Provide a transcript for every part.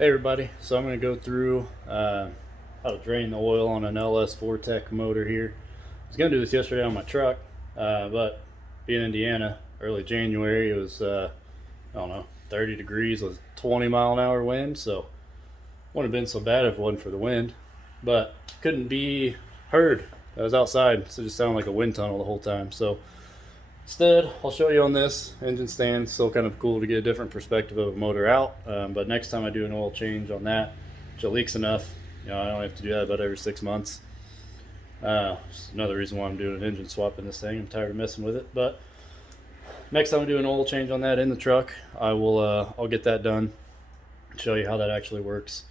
Hey everybody, so I'm going to go through how to drain the oil on an LS Vortec motor here. I was going to do this yesterday on my truck, but being in Indiana, early January, it was, I don't know, 30 degrees with 20-mile-an-hour wind, so it wouldn't have been so bad if it wasn't for the wind, but couldn't be heard. I was outside, so it just sounded like a wind tunnel the whole time. So instead, I'll show you on this engine stand. Still kind of cool to get a different perspective of a motor out. But next time I do an oil change on that, which it leaks enough, I don't have to do that about every 6 months. It's another reason why I'm doing an engine swap in this thing. I'm tired of messing with it. But next time I do an oil change on that in the truck, I'll get that done. Show you how that actually works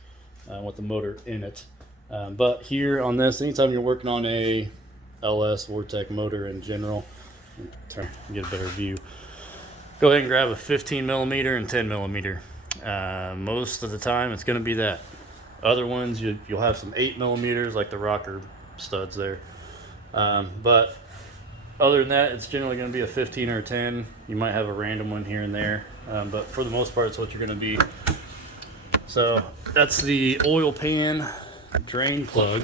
with the motor in it. But here on this, anytime you're working on a LS Vortec motor in general, get a better view, go ahead and grab a 15 millimeter and 10 millimeter. Most of the time it's going to be that. Other ones you'll have some 8 millimeters like the rocker studs there, but other than that it's generally going to be a 15 or a 10. You might have a random one here and there, but for the most part it's what you're going to be. So that's the oil pan drain plug.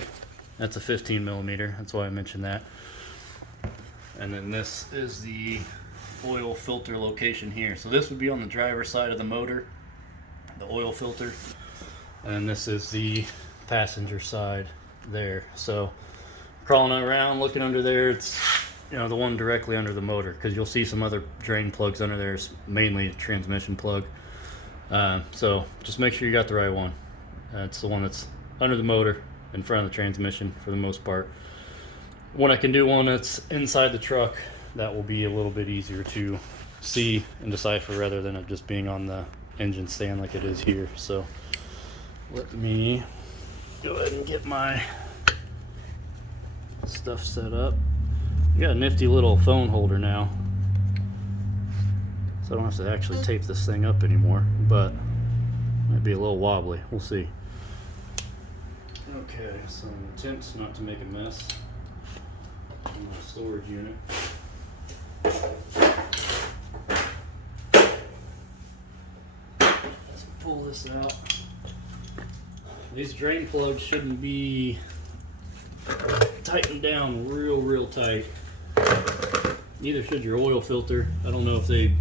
That's a 15 millimeter, that's why I mentioned that. And then this is the oil filter location here. So this would be on the driver's side of the motor, the oil filter, and this is the passenger side there. So crawling around looking under there, it's the one directly under the motor, because you'll see some other drain plugs under there. It's mainly a transmission plug. So just make sure you got the right one. It's the one that's under the motor in front of the transmission for the most part. When I can do one that's inside the truck, that will be a little bit easier to see and decipher rather than it just being on the engine stand like it is here. So let me go ahead and get my stuff set up. I got a nifty little phone holder now, so I don't have to actually tape this thing up anymore, but it might be a little wobbly. We'll see. Okay, so I'm attempt not to make a mess in my storage unit. Let's pull this out. These drain plugs shouldn't be tightened down real tight. Neither should your oil filter. I don't know if they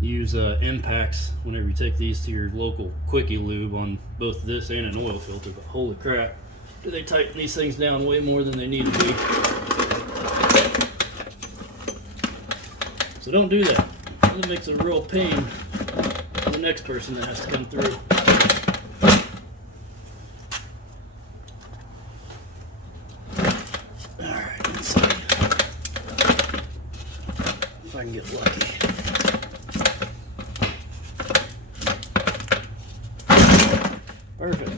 use impacts whenever you take these to your local quickie lube on both this and an oil filter, but holy crap, do they tighten these things down way more than they need to be. So don't do that. It makes a real pain for the next person that has to come through. Alright, inside. If I can get lucky. Perfect.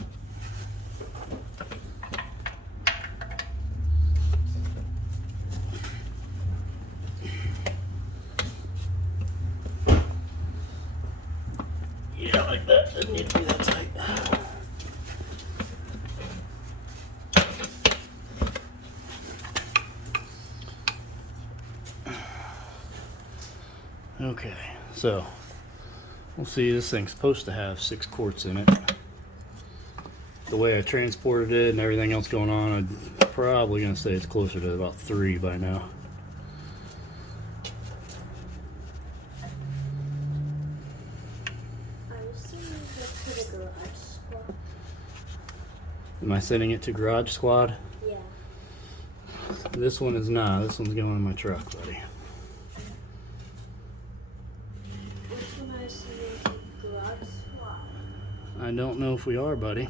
Yeah, like that. Doesn't need to be that tight. Okay, so we'll see. This thing's supposed to have 6 quarts in it. The way I transported it and everything else going on, I'm probably going to say it's closer to about 3 by now. Am I sending it to Garage Squad? Yeah. This one is not. This one's going in my truck, buddy. Which one are you sending to Garage Squad? I don't know if we are, buddy.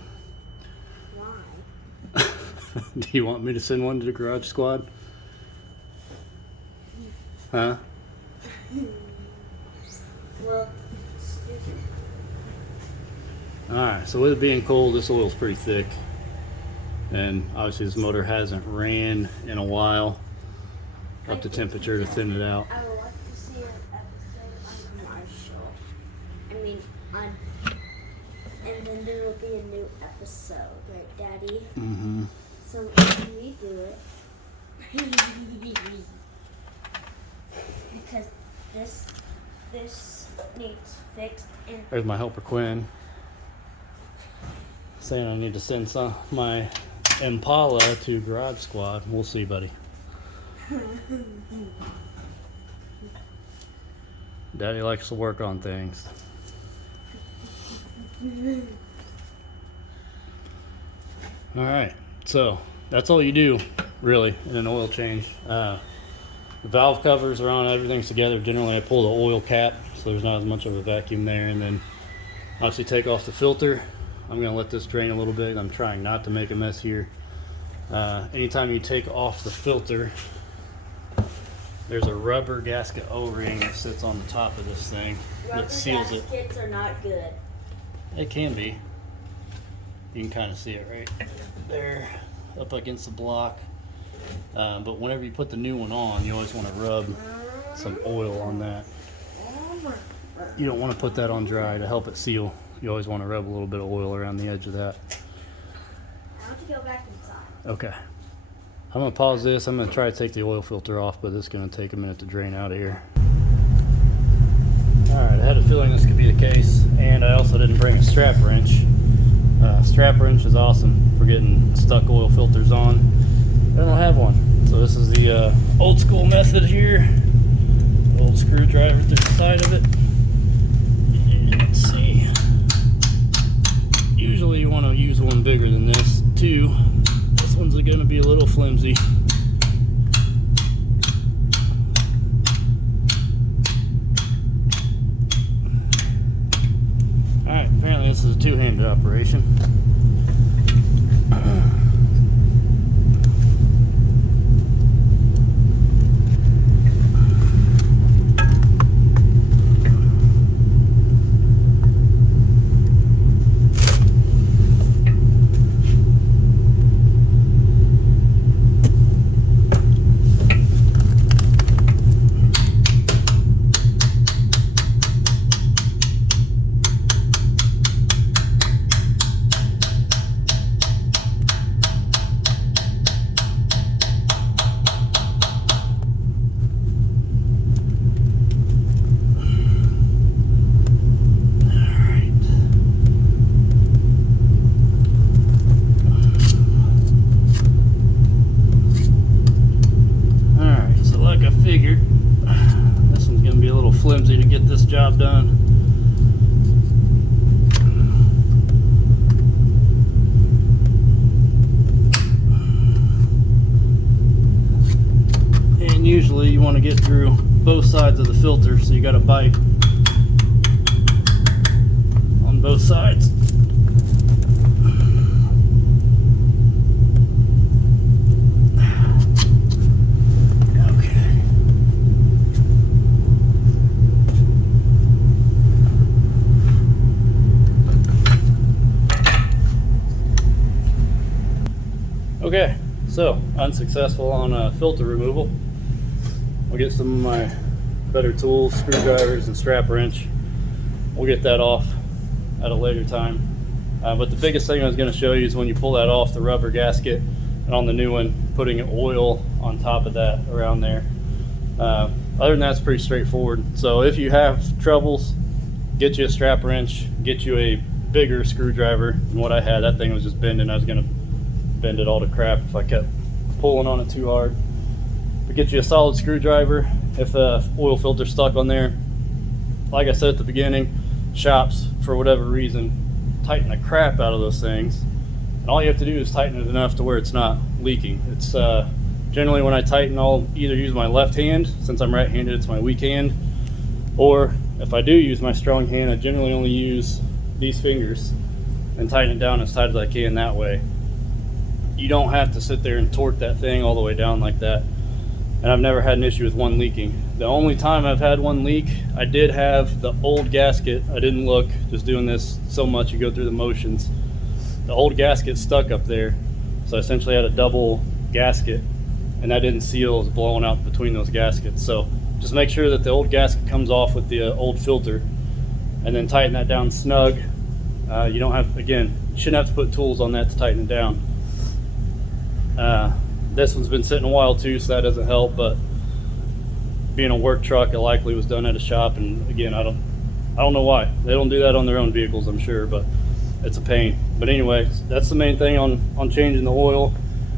Why? Do you want me to send one to the Garage Squad? Huh? Well, Alright, so with it being cold, this oil's pretty thick. And obviously this motor hasn't ran in a while up to temperature to thin it out. I would like to see an episode on commercial. And then there will be a new episode, right, Daddy? Mm-hmm. So when we do it, because this needs fixed and There's my helper Quinn. saying I need to send my Impala to Garage Squad. We'll see, buddy. Daddy likes to work on things. Alright, so that's all you do, really, in an oil change. The valve covers are on, everything's together. Generally, I pull the oil cap, so there's not as much of a vacuum there, and then obviously take off the filter. I'm going to let this drain a little bit. I'm trying not to make a mess here. Anytime you take off the filter, there's a rubber gasket O-ring that sits on the top of this thing that seals it. Rubber gaskets are not good. It can be. You can kind of see it right there up against the block. But whenever you put the new one on, you always want to rub some oil on that. You don't want to put that on dry to help it seal. You always want to rub a little bit of oil around the edge of that. I want to go back inside. Okay. I'm going to pause this. I'm going to try to take the oil filter off, but it's going to take a minute to drain out of here. Alright, I had a feeling this could be the case, and I also didn't bring a strap wrench. Strap wrench is awesome for getting stuck oil filters on. I don't have one. So this is the old school method here. Old screwdriver through the side of it. And let's see. Usually you want to use one bigger than this too. This one's going to be a little flimsy. Alright, apparently this is a two-handed operation. Flimsy to get this job done. And usually you want to get through both sides of the filter, so you got a bite on both sides. Okay, so unsuccessful on filter removal. We'll get some of my better tools, screwdrivers and strap wrench. We'll get that off at a later time. But the biggest thing I was going to show you is when you pull that off, the rubber gasket, and on the new one, putting oil on top of that around there. Other than that, it's pretty straightforward. So if you have troubles, get you a strap wrench, get you a bigger screwdriver than what I had. That thing was just bending. I was going to bend it all to crap if I kept pulling on it too hard. But get you a solid screwdriver. If the oil filter's stuck on there, like I said at the beginning, shops, for whatever reason, tighten the crap out of those things. And all you have to do is tighten it enough to where it's not leaking. It's generally when I tighten, I'll either use my left hand. Since I'm right-handed, it's my weak hand. Or if I do use my strong hand, I generally only use these fingers and tighten it down as tight as I can that way. You don't have to sit there and torque that thing all the way down like that. And I've never had an issue with one leaking. The only time I've had one leak, I did have the old gasket. I didn't look, just doing this so much, you go through the motions. The old gasket stuck up there. So I essentially had a double gasket, and that didn't seal, it was blowing out between those gaskets. So just make sure that the old gasket comes off with the old filter, and then tighten that down snug. You don't have, again, you shouldn't have to put tools on that to tighten it down. This one's been sitting a while too, so that doesn't help, but being a work truck, it likely was done at a shop, and again, I don't know why. They don't do that on their own vehicles, I'm sure, but it's a pain. But anyway, that's the main thing on changing the oil.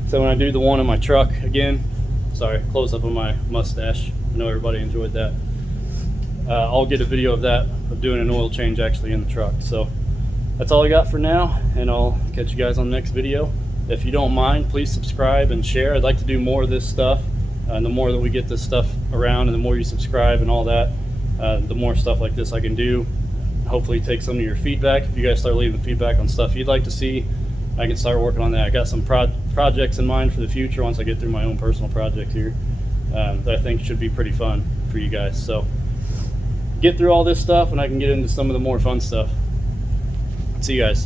So when I do the one in my truck again, sorry, close up on my mustache. I know everybody enjoyed that. I'll get a video of that, of doing an oil change actually in the truck. So that's all I got for now, and I'll catch you guys on the next video. If you don't mind, please subscribe and share. I'd like to do more of this stuff. And the more that we get this stuff around and the more you subscribe and all that, the more stuff like this I can do. Hopefully take some of your feedback. If you guys start leaving feedback on stuff you'd like to see, I can start working on that. I got some projects in mind for the future once I get through my own personal projects here that I think should be pretty fun for you guys. So get through all this stuff and I can get into some of the more fun stuff. See you guys.